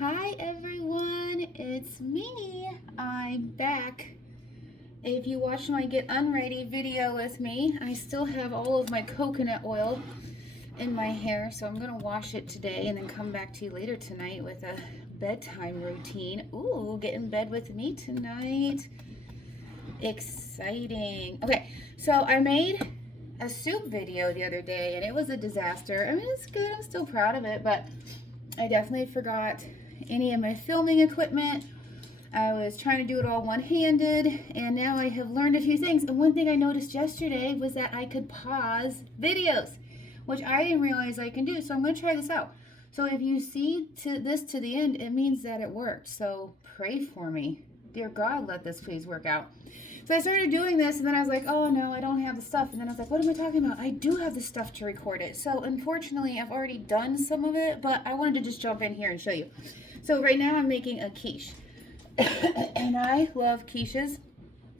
Hi everyone, it's me. I'm back. If you watched my Get Unready video with me, I still have all of my coconut oil in my hair, so I'm going to wash it today and then come back to you later tonight with a bedtime routine. Ooh, get in bed with me tonight. Exciting. Okay, so I made a soup video the other day and it was a disaster. I mean, it's good. I'm still proud of it, but I definitely forgot any of my filming equipment. I was trying to do it all one-handed, and now I have learned a few things. And one thing I noticed yesterday was that I could pause videos, which I didn't realize I can do. So I'm going to try this out. So if you see this to the end, it means that it worked. So pray for me. Dear God, let this please work out. So I started doing this, and then I was like, oh no, I don't have the stuff. And then I was like, what am I talking about? I do have the stuff to record it. So unfortunately, I've already done some of it, but I wanted to just jump in here and show you. So right now I'm making a quiche. And I love quiches,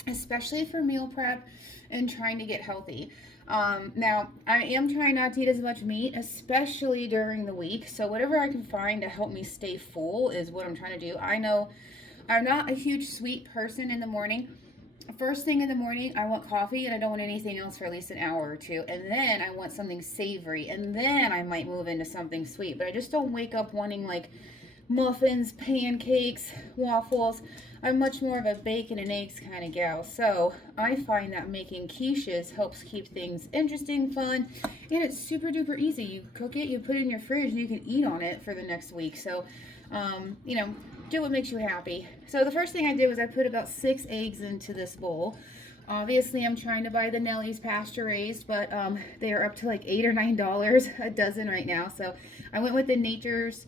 especially for meal prep and trying to get healthy. Now, I am trying not to eat as much meat, especially during the week. So whatever I can find to help me stay full is what I'm trying to do. I know I'm not a huge sweet person in the morning. First thing in the morning, I want coffee and I don't want anything else for at least an hour or two. And then I want something savory. And then I might move into something sweet. But I just don't wake up wanting like muffins, pancakes, waffles. I'm much more of a bacon and eggs kind of gal. So I find that making quiches helps keep things interesting, fun, and it's super duper easy. You cook it, you put it in your fridge, and you can eat on it for the next week. So, do what makes you happy. So the first thing I did was I put about 6 eggs into this bowl. Obviously, I'm trying to buy the Nellie's pasture raised, but they are up to like $8 or $9 a dozen right now. So I went with the Nature's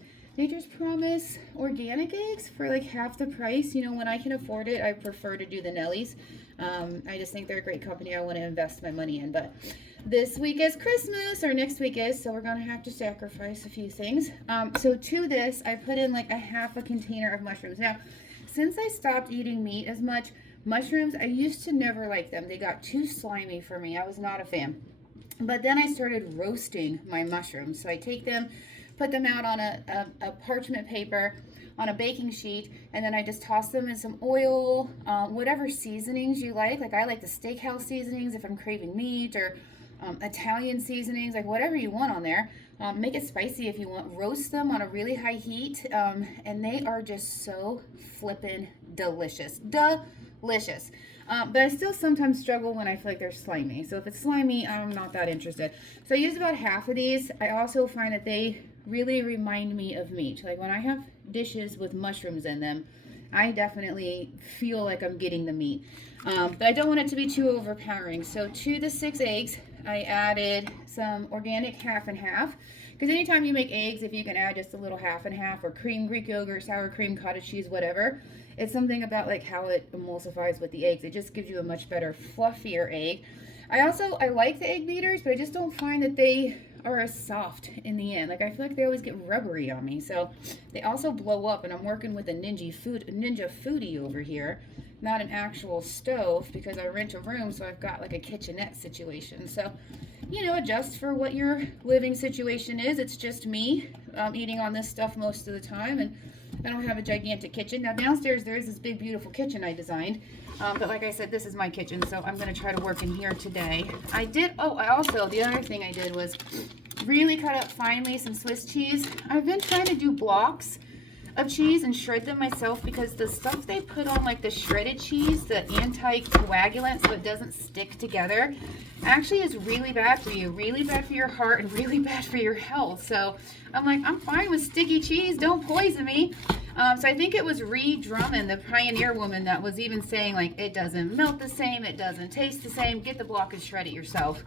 Promise organic eggs for like half the price. You know, when I can afford it, I prefer to do the Nellie's. I just think they're a great company I want to invest my money in. But this week is Christmas, or next week is, so we're going to have to sacrifice a few things. So to this, I put in like a half a container of mushrooms. Now, since I stopped eating meat as much, mushrooms, I used to never like them. They got too slimy for me. I was not a fan. But then I started roasting my mushrooms. So I take them, put them out on a parchment paper, on a baking sheet, and then I just toss them in some oil, whatever seasonings you like. Like I like the steakhouse seasonings if I'm craving meat, or Italian seasonings, like whatever you want on there. Make it spicy if you want. Roast them on a really high heat, and they are just so flippin' delicious. Delicious. But I still sometimes struggle when I feel like they're slimy. So if it's slimy, I'm not that interested. So I use about half of these. I also find that they really remind me of meat. Like when I have dishes with mushrooms in them, I definitely feel like I'm getting the meat. But I don't want it to be too overpowering. So to the 6 eggs, I added some organic half and half. Because anytime you make eggs, if you can add just a little half and half, or cream, Greek yogurt, sour cream, cottage cheese, whatever, it's something about like how it emulsifies with the eggs. It just gives you a much better, fluffier egg. I like the egg beaters, but I just don't find that they are as soft in the end. Like I feel like they always get rubbery on me. So they also blow up, and I'm working with a Ninja Foodie over here, not an actual stove, because I rent a room, so I've got like a kitchenette situation. So, adjust for what your living situation is. It's just me eating on this stuff most of the time, and I don't have a gigantic kitchen. Now downstairs there is this big beautiful kitchen I designed, but like I said, this is my kitchen, so I'm going to try to work in here today. The other thing I did was really cut up finely some Swiss cheese. I've been trying to do blocks of cheese and shred them myself, because the stuff they put on, like the shredded cheese, the anti-coagulant, so it doesn't stick together, actually is really bad for you, really bad for your heart, and really bad for your health. So I'm like, I'm fine with sticky cheese, don't poison me. So I think it was Ree Drummond, the pioneer woman, that was even saying like, it doesn't melt the same, it doesn't taste the same, get the block and shred it yourself.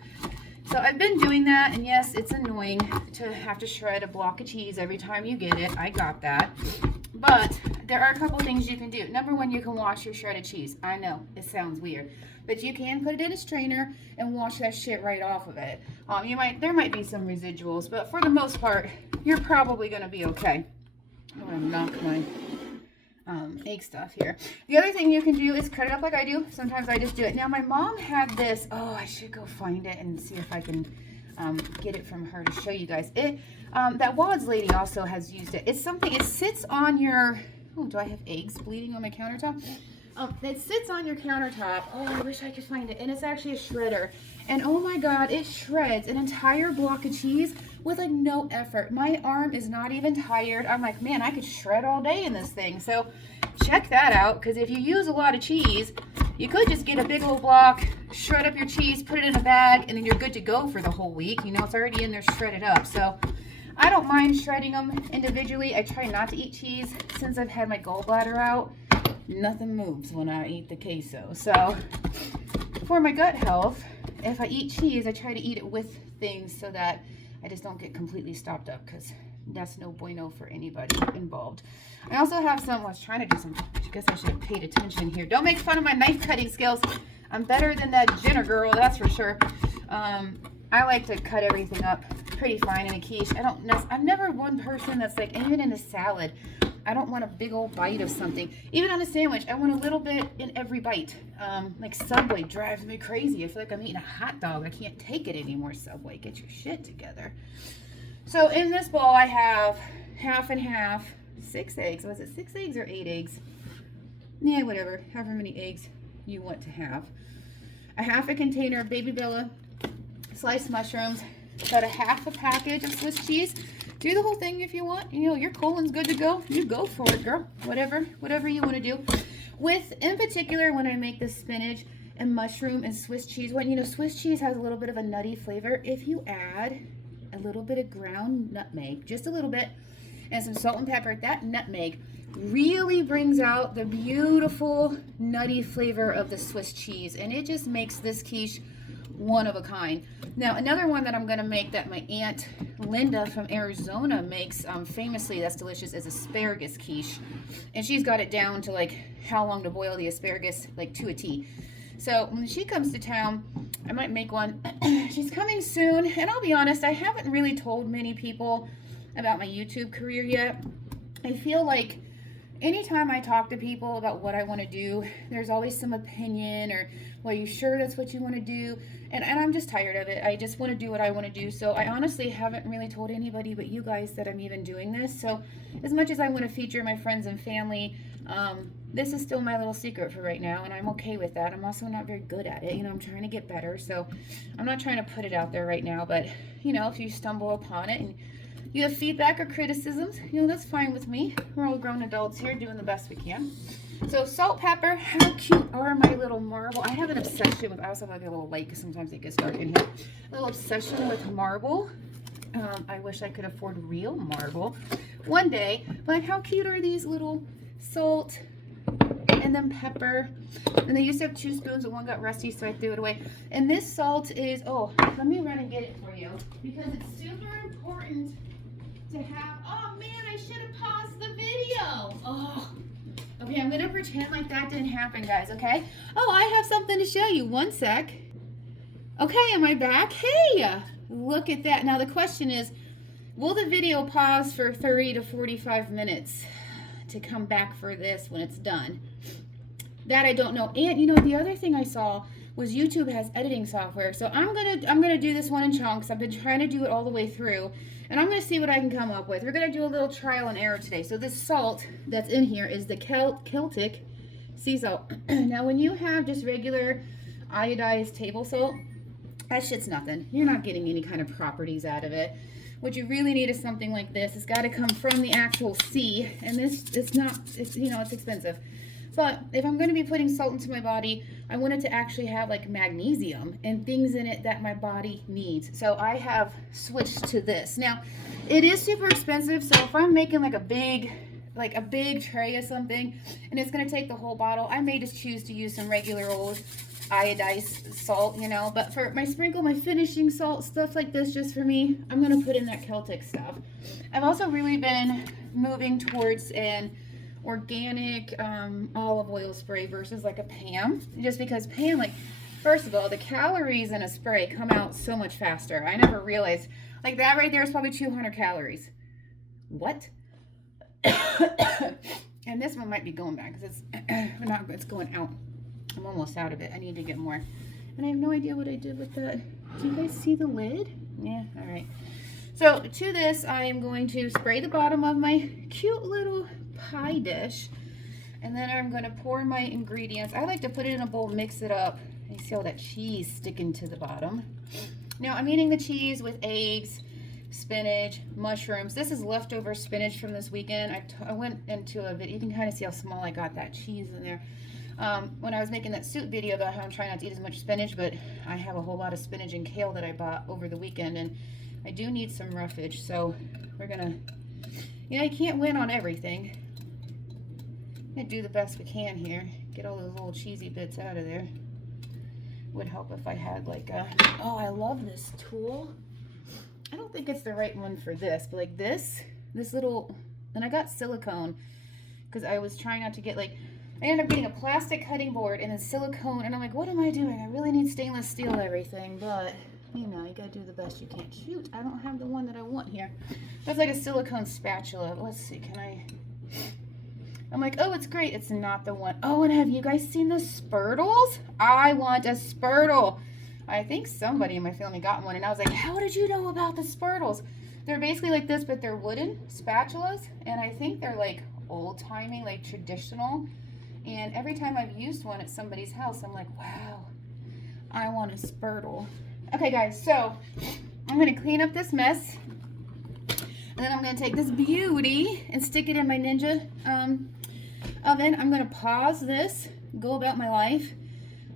So I've been doing that, and yes, it's annoying to have to shred a block of cheese every time you get it. I got that. But there are a couple things you can do. Number one, you can wash your shredded cheese. I know, it sounds weird, but you can put it in a strainer and wash that shit right off of it. There might be some residuals, but for the most part, you're probably going to be okay. I'm going to knock my egg stuff here. The other thing you can do is cut it up like I do. Sometimes I just do it. Now my mom had this, I should go find it and see if I can get it from her to show you guys. That Wads lady also has used it. It's something, it sits on your, oh, do I have eggs bleeding on my countertop? It sits on your countertop. Oh, I wish I could find it. And it's actually a shredder. And oh my God, it shreds an entire block of cheese with like no effort. My arm is not even tired. I'm like, man, I could shred all day in this thing. So check that out, because if you use a lot of cheese, you could just get a big old block, shred up your cheese, put it in a bag, and then you're good to go for the whole week. You know, it's already in there shredded up. So I don't mind shredding them individually. I try not to eat cheese since I've had my gallbladder out. Nothing moves when I eat the queso. So for my gut health, if I eat cheese, I try to eat it with things so that I just don't get completely stopped up, because that's no bueno for anybody involved. I also have some, I was trying to do some, I guess I should have paid attention here. Don't make fun of my knife cutting skills. I'm better than that Jenner girl, that's for sure. I like to cut everything up pretty fine in a quiche. I'm never one person that's like, even in a salad, I don't want a big old bite of something. Even on a sandwich, I want a little bit in every bite. Like Subway drives me crazy. I feel like I'm eating a hot dog. I can't take it anymore, Subway. Get your shit together. So in this bowl, I have half and half, 6 eggs. Was it 6 eggs or 8 eggs? Yeah, whatever. However many eggs you want to have. A half a container of Baby Bella sliced mushrooms. About a half a package of Swiss cheese. Do the whole thing if you want. You know, your colon's good to go. You go for it, girl. Whatever you want to do. With, in particular, when I make the spinach and mushroom and Swiss cheese, when, you know, Swiss cheese has a little bit of a nutty flavor. If you add a little bit of ground nutmeg, just a little bit, and some salt and pepper, that nutmeg really brings out the beautiful nutty flavor of the Swiss cheese, and it just makes this quiche one of a kind. Now, another one that I'm going to make that my Aunt Linda from Arizona makes famously, that's delicious, is asparagus quiche. And she's got it down to like how long to boil the asparagus, like to a T. So when she comes to town, I might make one. She's coming soon. And I'll be honest, I haven't really told many people about my YouTube career yet. I feel like anytime I talk to people about what I want to do, there's always some opinion or, well, are you sure that's what you want to do? And I'm just tired of it. I just want to do what I want to do. So I honestly haven't really told anybody but you guys that I'm even doing this. So as much as I want to feature my friends and family, this is still my little secret for right now, and I'm okay with that. I'm also not very good at it. You know, I'm trying to get better, so I'm not trying to put it out there right now. But, you know, if you stumble upon it and you have feedback or criticisms, you know, that's fine with me. We're all grown adults here doing the best we can. So salt, pepper. How cute are my little marble? I have an obsession with, I also have like a little light because sometimes it gets dark in here. A little obsession with marble. I wish I could afford real marble one day. But how cute are these little salt and then pepper? And they used to have 2 spoons, but one got rusty, so I threw it away. And this salt is, oh, let me run and get it for you because it's super important to have. Oh man, I should have paused the video. Oh, okay, I'm gonna pretend like that didn't happen, guys. Okay. Oh, I have something to show you. One sec. Okay, am I back? Hey, look at that. Now the question is, will the video pause for 30 to 45 minutes to come back for this when it's done? That I don't know. And you know, the other thing I saw was YouTube has editing software. So I'm gonna do this one in chunks. I've been trying to do it all the way through, and I'm gonna see what I can come up with. We're gonna do a little trial and error today. So this salt that's in here is the Celtic sea salt. Now when you have just regular iodized table salt, that shit's nothing. You're not getting any kind of properties out of it. What you really need is something like this. It's got to come from the actual sea, and it's you know, it's expensive. But if I'm going to be putting salt into my body, I want it to actually have like magnesium and things in it that my body needs. So I have switched to this. Now, it is super expensive, so if I'm making like a big tray of something and it's going to take the whole bottle, I may just choose to use some regular old iodized salt, you know. But for my sprinkle, my finishing salt, stuff like this, just for me, I'm going to put in that Celtic stuff. I've also really been moving towards an organic olive oil spray versus like a PAM, just because PAM, like, first of all, the calories in a spray come out so much faster. I never realized, like, that right there is probably 200 calories. What? And this one might be going back because it's going out. I'm almost out of it. I need to get more, and I have no idea what I did with that. Do you guys see the lid? Yeah, all right. So to this, I am going to spray the bottom of my cute little pie dish. And then I'm going to pour my ingredients. I like to put it in a bowl, mix it up. You see all that cheese sticking to the bottom. Now I'm eating the cheese with eggs, spinach, mushrooms. This is leftover spinach from this weekend. I went into a video. You can kind of see how small I got that cheese in there. When I was making that soup video about how I'm trying not to eat as much spinach, but I have a whole lot of spinach and kale that I bought over the weekend, and I do need some roughage, so we're gonna, you know, you can't win on everything. I'm gonna do the best we can here. Get all those little cheesy bits out of there. Would help if I had like a, oh, I love this tool. I don't think it's the right one for this, but like this little, and I got silicone because I was trying not to get like, I ended up getting a plastic cutting board and then silicone, and I'm like, what am I doing? I really need stainless steel and everything, but you know, you gotta do the best you can. Shoot, I don't have the one that I want here. That's like a silicone spatula. Let's see, can I? I'm like, oh, it's great. It's not the one. Oh, and have you guys seen the Spurtles? I want a Spurtle. I think somebody in my family got one, and I was like, how did you know about the Spurtles? They're basically like this, but they're wooden spatulas, and I think they're like old-timey, like traditional. And every time I've used one at somebody's house, I'm like, wow, I want a Spurtle. Okay, guys, so I'm going to clean up this mess. And then I'm going to take this beauty and stick it in my Ninja oven. I'm going to pause this, go about my life.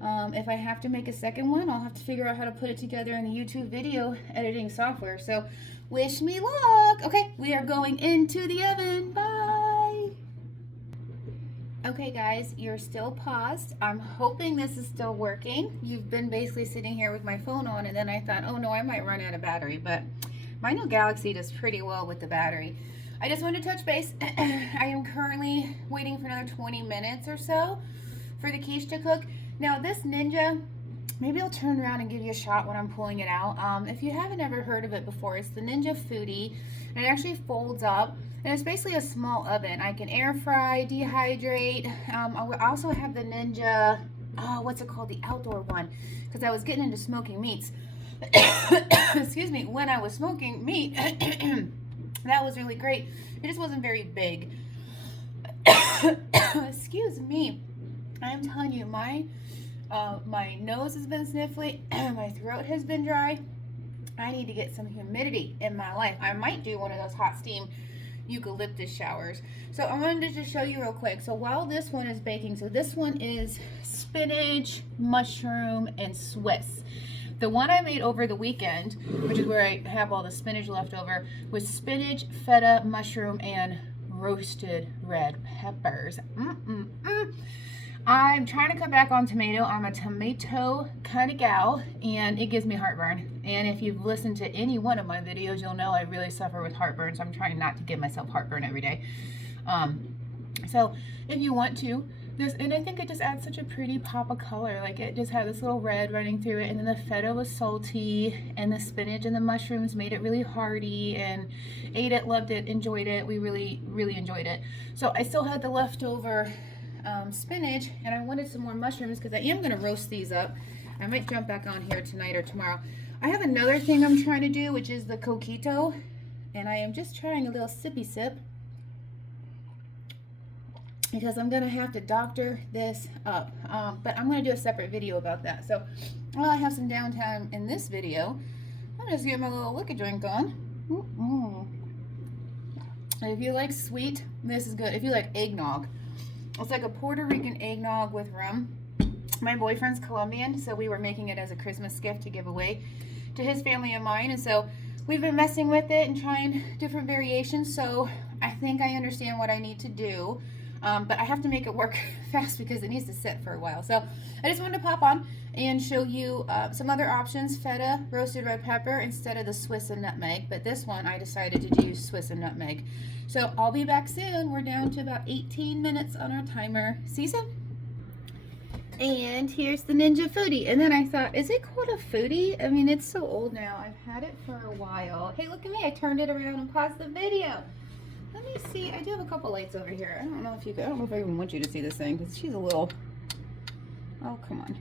If I have to make a second one, I'll have to figure out how to put it together in the YouTube video editing software. So wish me luck. Okay, we are going into the oven. Bye. Okay, guys, you're still paused. I'm hoping this is still working. You've been basically sitting here with my phone on, and then I thought, oh no, I might run out of battery, but my new Galaxy does pretty well with the battery. I just wanted to touch base. I am currently waiting for another 20 minutes or so for the quiche to cook. Now this Ninja, maybe I'll turn around and give you a shot when I'm pulling it out. If you haven't ever heard of it before, it's the Ninja Foodie, and it actually folds up, and it's basically a small oven. I can air fry, dehydrate. I also have the Ninja, what's it called, the outdoor one, because I was getting into smoking meats. Excuse me, when I was smoking meat, that was really great. It just wasn't very big. Excuse me. I'm telling you, my nose has been sniffly, my throat has been dry. I need to get some humidity in my life. I might do one of those hot steam eucalyptus showers. So I wanted to just show you real quick. So while this one is baking, so this one is spinach, mushroom, and Swiss. The one I made over the weekend, which is where I have all the spinach left over, was spinach, feta, mushroom, and roasted red peppers. I'm trying to cut back on tomato. I'm a tomato kind of gal, and it gives me heartburn. And if you've listened to any one of my videos, you'll know I really suffer with heartburn, so I'm trying not to give myself heartburn every day. So if you want to, and I think it just adds such a pretty pop of color. Like, it just had this little red running through it, and then the feta was salty, and the spinach and the mushrooms made it really hearty, and ate it, loved it, enjoyed it. We really, really enjoyed it. So I still had the leftover spinach, and I wanted some more mushrooms because I am going to roast these up. I might jump back on here tonight or tomorrow. I have another thing I'm trying to do, which is the coquito, and I am just trying a little sippy sip because I'm going to have to doctor this up. But I'm going to do a separate video about that. So while I have some downtime in this video, I'll just get my little liquor drink on. If you like sweet, this is good. If you like eggnog, it's like a Puerto Rican eggnog with rum. My boyfriend's Colombian, so we were making it as a Christmas gift to give away to his family and mine. And so we've been messing with it and trying different variations. So I think I understand what I need to do. But I have to make it work fast because it needs to sit for a while. So I just wanted to pop on and show you some other options. Feta, roasted red pepper instead of the Swiss and nutmeg. But this one I decided to do Swiss and nutmeg. So I'll be back soon. We're down to about 18 minutes on our timer. See you soon. And here's the Ninja Foodie. And then I thought, is it called a foodie? I mean, it's so old now. I've had it for a while. Hey, look at me. I turned it around and paused the video. Let me see. I do have a couple lights over here. I don't know if you could, I don't know if I even want you to see this thing because she's a little, oh, come on.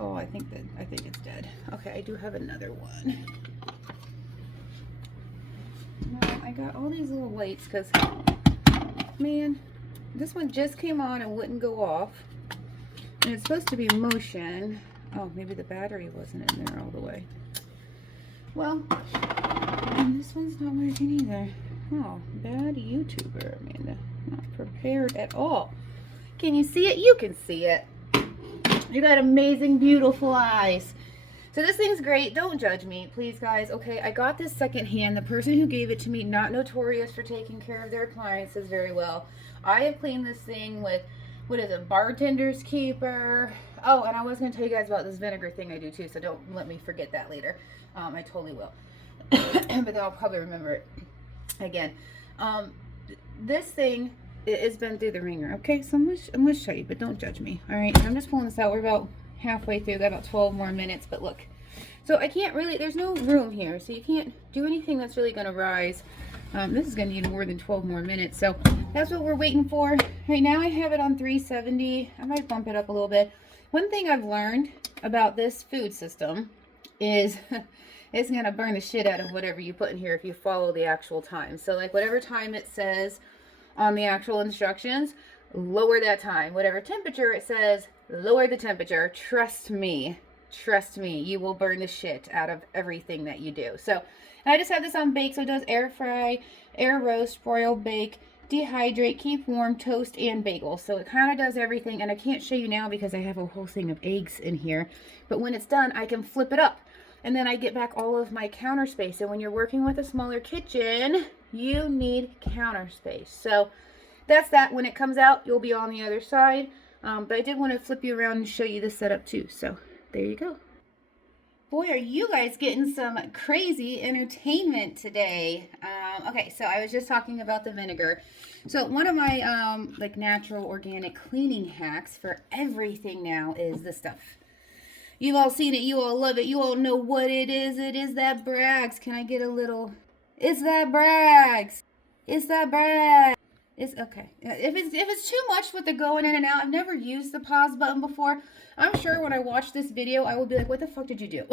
Oh, I think it's dead. Okay, I do have another one. No, I got all these little lights because, man, this one just came on and wouldn't go off. And it's supposed to be motion. Oh, maybe the battery wasn't in there all the way. Well, and this one's not working either. Oh, bad YouTuber, Amanda. Not prepared at all. Can you see it? You can see it. You got amazing, beautiful eyes. So this thing's great. Don't judge me, please, guys. Okay, I got this secondhand. The person who gave it to me, not notorious for taking care of their appliances very well. I have cleaned this thing with, what is it, Bartender's Keeper. Oh, and I was going to tell you guys about this vinegar thing I do too, so don't let me forget that later. I totally will. But then I'll probably remember it again. This thing, it's been through the ringer. Okay, so I'm gonna show you, but don't judge me. All right, I'm just pulling this out. We're about halfway through. Got about 12 more minutes, but look. So I can't really, there's no room here, so you can't do anything that's really gonna rise. This is gonna need more than 12 more minutes, so that's what we're waiting for. Right now I have it on 370. I might bump it up a little bit. One thing I've learned about this food system is it's gonna burn the shit out of whatever you put in here if you follow the actual time. So like whatever time it says on the actual instructions, lower that time. Whatever temperature it says, lower the temperature. Trust me, you will burn the shit out of everything that you do. So, and I just have this on bake, so it does air fry, air roast, broil, bake, dehydrate, keep warm, toast, and bagel. So it kind of does everything, and I can't show you now because I have a whole thing of eggs in here. But when it's done, I can flip it up, and then I get back all of my counter space. And when you're working with a smaller kitchen, you need counter space. So that's that. When it comes out, you'll be on the other side. But I did want to flip you around and show you the setup too. So there you go. Boy, are you guys getting some crazy entertainment today. Okay, so I was just talking about the vinegar. So one of my like natural organic cleaning hacks for everything now is this stuff. You've all seen it. You all love it. You all know what it is. It is that Bragg's. Can I get a little... It's that Bragg's. It's that Bragg's. It's okay. If it's too much with the going in and out, I've never used the pause button before. I'm sure when I watch this video, I will be like, what the fuck did you do?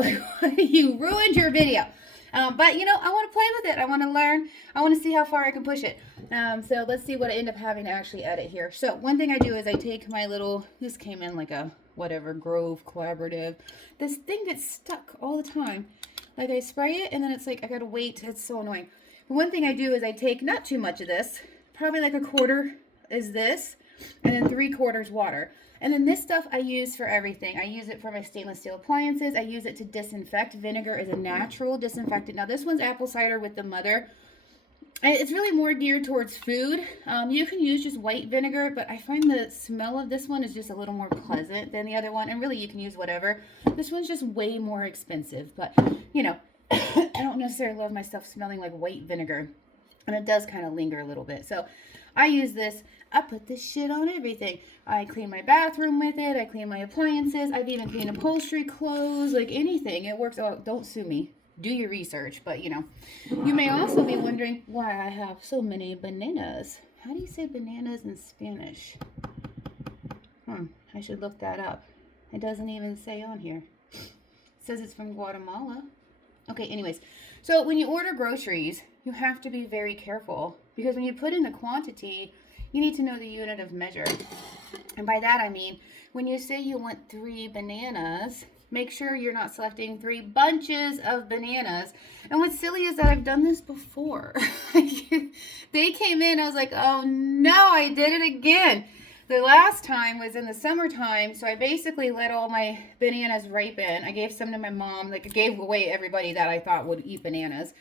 You ruined your video. But, you know, I want to play with it. I want to learn. I want to see how far I can push it. So let's see what I end up having to actually edit here. So one thing I do is I take my little, this came in like a whatever, Grove Collaborative. This thing gets stuck all the time. Like I spray it and then it's like, I got to wait. It's so annoying. But one thing I do is I take not too much of this. Probably like a quarter is this. And then 3/4 water. And then this stuff I use for everything. I use it for my stainless steel appliances. I use it to disinfect. Vinegar is a natural disinfectant. Now this one's apple cider with the mother. It's really more geared towards food. You can use just white vinegar, but I find the smell of this one is just a little more pleasant than the other one. And really you can use whatever. This one's just way more expensive. But, you know, I don't necessarily love my stuff smelling like white vinegar. And it does kind of linger a little bit. So I use this. I put this shit on everything. I clean my bathroom with it. I clean my appliances. I've even cleaned upholstery, clothes, like anything. It works. Oh, don't sue me. Do your research. But, you know, you may also be wondering why I have so many bananas. How do you say bananas in Spanish? I should look that up. It doesn't even say on here. It says it's from Guatemala. Okay, anyways. So when you order groceries, you have to be very careful. Because when you put in the quantity, you need to know the unit of measure. And by that I mean, when you say you want 3 bananas, make sure you're not selecting 3 bunches of bananas. And what's silly is that I've done this before. They came in, I was like, oh no, I did it again. The last time was in the summertime, so I basically let all my bananas ripen. I gave some to my mom, like I gave away everybody that I thought would eat bananas.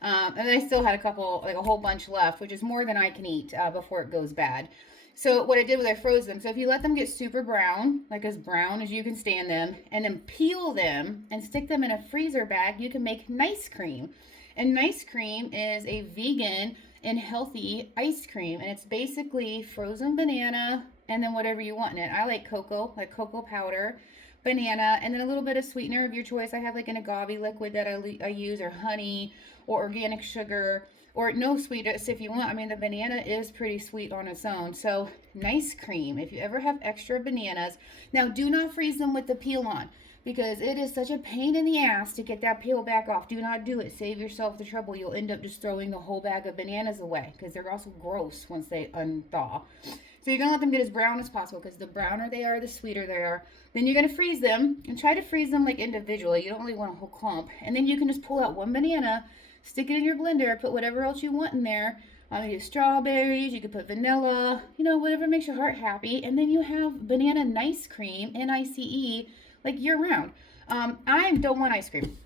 And then I still had a couple, like a whole bunch left, which is more than I can eat before it goes bad. So what I did was I froze them. So if you let them get super brown, like as brown as you can stand them, and then peel them and stick them in a freezer bag, you can make nice cream. And nice cream is a vegan and healthy ice cream. And it's basically frozen banana and then whatever you want in it. I like cocoa powder, banana, and then a little bit of sweetener of your choice. I have like an agave liquid that I use, or honey, or organic sugar. or no sweetness if you want. I mean, the banana is pretty sweet on its own. So nice cream. If you ever have extra bananas, now do not freeze them with the peel on, because it is such a pain in the ass to get that peel back off. Do not do it. Save yourself the trouble. You'll end up just throwing the whole bag of bananas away, because they're also gross once they unthaw. So you're going to let them get as brown as possible, because the browner they are, the sweeter they are. Then you're going to freeze them, and try to freeze them like individually. You don't really want a whole clump. And then you can just pull out one banana, stick it in your blender, put whatever else you want in there. You have strawberries, you could put vanilla, you know, whatever makes your heart happy. And then you have banana nice cream, N-I-C-E, like year round. I don't want ice cream.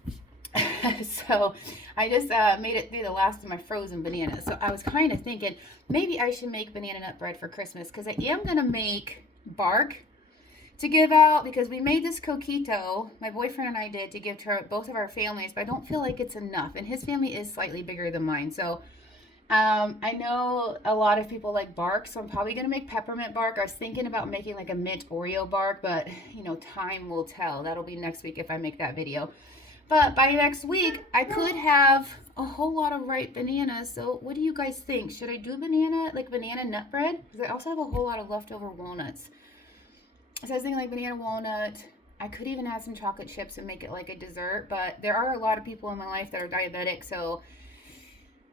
So I just made it through the last of my frozen bananas. So I was kind of thinking maybe I should make banana nut bread for Christmas, because I am going to make bark to give out, because we made this coquito, my boyfriend and I did, to give to both of our families, but I don't feel like it's enough. And his family is slightly bigger than mine. So I know a lot of people like bark, so I'm probably going to make peppermint bark. I was thinking about making like a mint Oreo bark, but you know, time will tell. That'll be next week if I make that video. But by next week, I could have a whole lot of ripe bananas. So what do you guys think? Should I do banana nut bread? Because I also have a whole lot of leftover walnuts. So I was thinking like banana walnut. I could even add some chocolate chips and make it like a dessert. But there are a lot of people in my life that are diabetic. So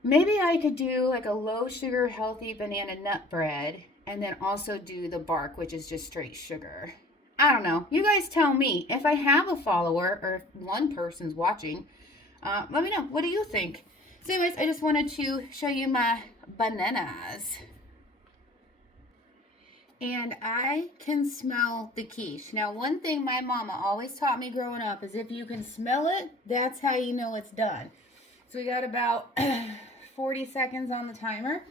maybe I could do like a low sugar, healthy banana nut bread. And then also do the bark, which is just straight sugar. I don't know. You guys tell me. If I have a follower or if one person's watching, let me know. What do you think? So anyways, I just wanted to show you my bananas. And I can smell the quiche. Now, one thing my mama always taught me growing up is if you can smell it, that's how you know it's done. So we got about 40 seconds on the timer.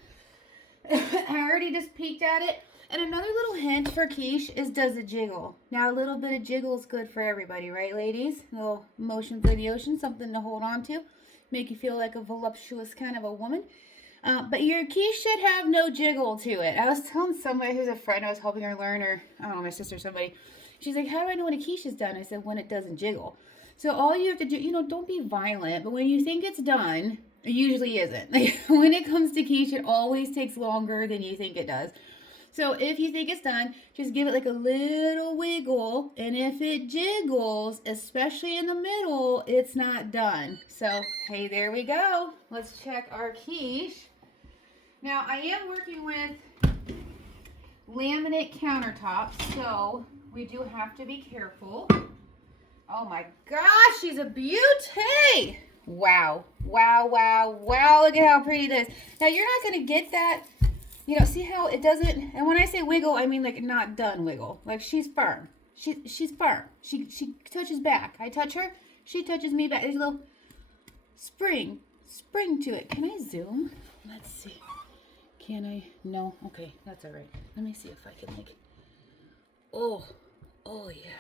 I already just peeked at it. And another little hint for quiche is, does it jiggle? Now, a little bit of jiggle is good for everybody, right, ladies? A little motion for the ocean, something to hold on to. Make you feel like a voluptuous kind of a woman. But your quiche should have no jiggle to it. I was telling somebody who's a friend, I was helping her learn, or I don't know, my sister or somebody. She's like, how do I know when a quiche is done? I said, when it doesn't jiggle. So all you have to do, you know, don't be violent. But when you think it's done, it usually isn't. Like, when it comes to quiche, it always takes longer than you think it does. So if you think it's done, just give it like a little wiggle. And if it jiggles, especially in the middle, it's not done. So, hey, there we go. Let's check our quiche. Now, I am working with laminate countertops, so we do have to be careful. Oh my gosh, she's a beauty. Wow, wow, wow, wow. Look at how pretty this is. Now, you're not going to get that. You know, see how it doesn't, and when I say wiggle, I mean like not done wiggle. Like she's firm. She's firm. She touches back. I touch her, she touches me back. There's a little spring to it. Can I zoom? Let's see. Can I? No? Okay, that's all right. Let me see if I can like, oh yeah.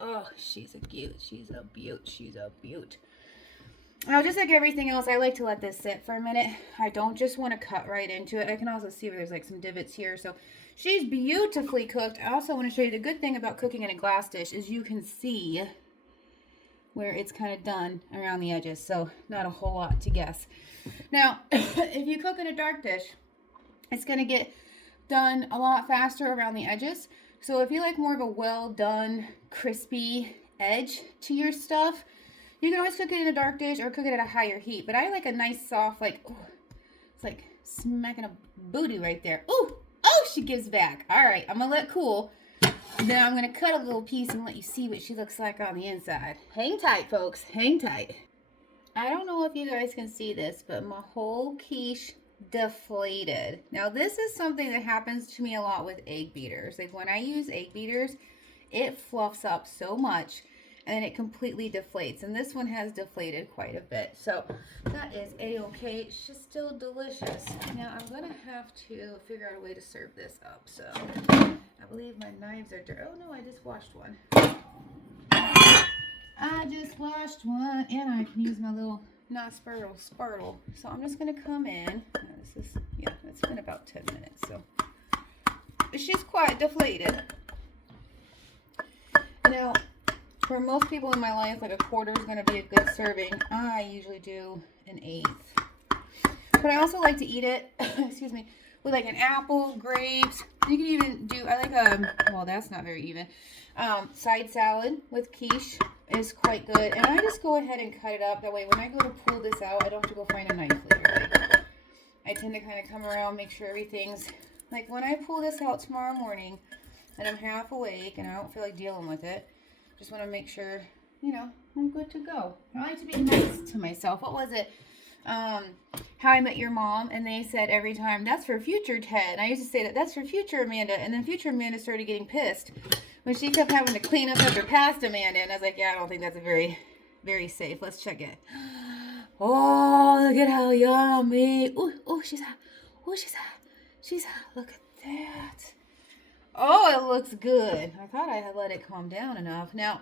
Oh, she's a beaut. She's a beaut. She's a beaut. Now, just like everything else, I like to let this sit for a minute. I don't just want to cut right into it. I can also see where there's like some divots here. So she's beautifully cooked. I also want to show you the good thing about cooking in a glass dish is you can see where it's kind of done around the edges. So not a whole lot to guess. Now, if you cook in a dark dish, it's going to get done a lot faster around the edges. So if you like more of a well done, crispy edge to your stuff, you can always cook it in a dark dish or cook it at a higher heat. But I like a nice soft, like, ooh, it's like smacking a booty right there. Ooh, oh, she gives back. All right, I'm going to let cool. Then I'm going to cut a little piece and let you see what she looks like on the inside. Hang tight, folks. Hang tight. I don't know if you guys can see this, but my whole quiche deflated. Now, this is something that happens to me a lot with egg beaters. Like, when I use egg beaters, it fluffs up so much. And it completely deflates. And this one has deflated quite a bit. So that is a-okay. It's just still delicious. Now I'm going to have to figure out a way to serve this up. So I believe my knives are dirty. Oh no, I just washed one. I just washed one. And I can use my little, not spartle. So I'm just going to come in. This is, yeah, it's been about 10 minutes. So she's quite deflated. Now, for most people in my life, like a quarter is going to be a good serving. I usually do an eighth. But I also like to eat it, excuse me, with like an apple, grapes. You can even do, I like well, that's not very even. Side salad with quiche is quite good. And I just go ahead and cut it up. That way when I go to pull this out, I don't have to go find a knife later. Like, I tend to kind of come around, make sure everything's, like when I pull this out tomorrow morning and I'm half awake and I don't feel like dealing with it, just want to make sure, you know, I'm good to go. I like to be nice to myself. What was it? How I Met Your Mom, and they said every time, that's for future Ted. And I used to say that's for future Amanda, and then future Amanda started getting pissed when she kept having to clean up after past Amanda, and I was like, yeah, I don't think that's a very, very safe. Let's check it. Oh, look at how yummy. Ooh, oh, she's hot. Oh, she's hot. She's hot. Look at that. Oh, it looks good. I thought I had let it calm down enough. Now,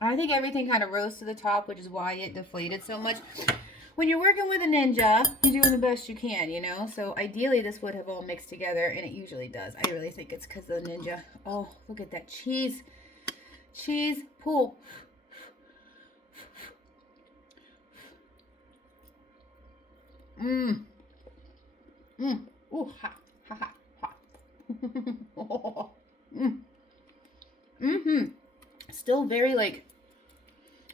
I think everything kind of rose to the top, which is why it deflated so much. When you're working with a Ninja, you're doing the best you can, you know? So ideally, this would have all mixed together, and it usually does. I really think it's because of the Ninja. Oh, look at that cheese. Cheese pull. Mmm. Mmm. Ooh, hot. Hot, hot, hot. Oh. Mm. Mm-hmm. Still very, like,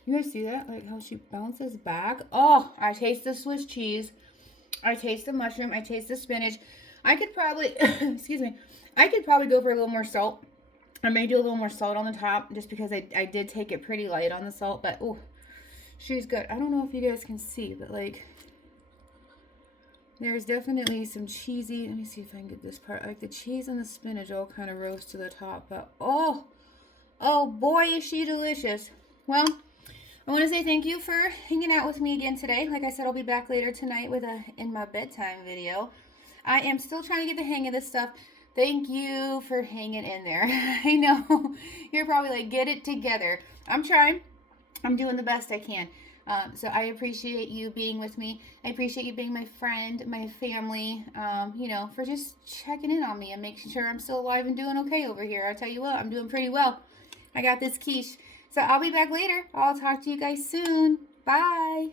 you guys see that? Like how she bounces back? Oh, I taste the Swiss cheese. I taste the mushroom. I taste the spinach. I could probably, excuse me, I could probably go for a little more salt. I may do a little more salt on the top just because I did take it pretty light on the salt. But, oh, she's good. I don't know if you guys can see, but, like, there's definitely some cheesy. Let me see if I can get this part. Like, the cheese and the spinach all kind of rose to the top. But, oh boy, is she delicious. Well, I want to say thank you for hanging out with me again today. Like I said, I'll be back later tonight with a in my bedtime video. I am still trying to get the hang of this stuff. Thank you for hanging in there. I know you're probably like, get it together. I'm trying. I'm doing the best I can. So I appreciate you being with me. I appreciate you being my friend, my family, you know, for just checking in on me and making sure I'm still alive and doing okay over here. I'll tell you what, I'm doing pretty well. I got this quiche. So I'll be back later. I'll talk to you guys soon. Bye.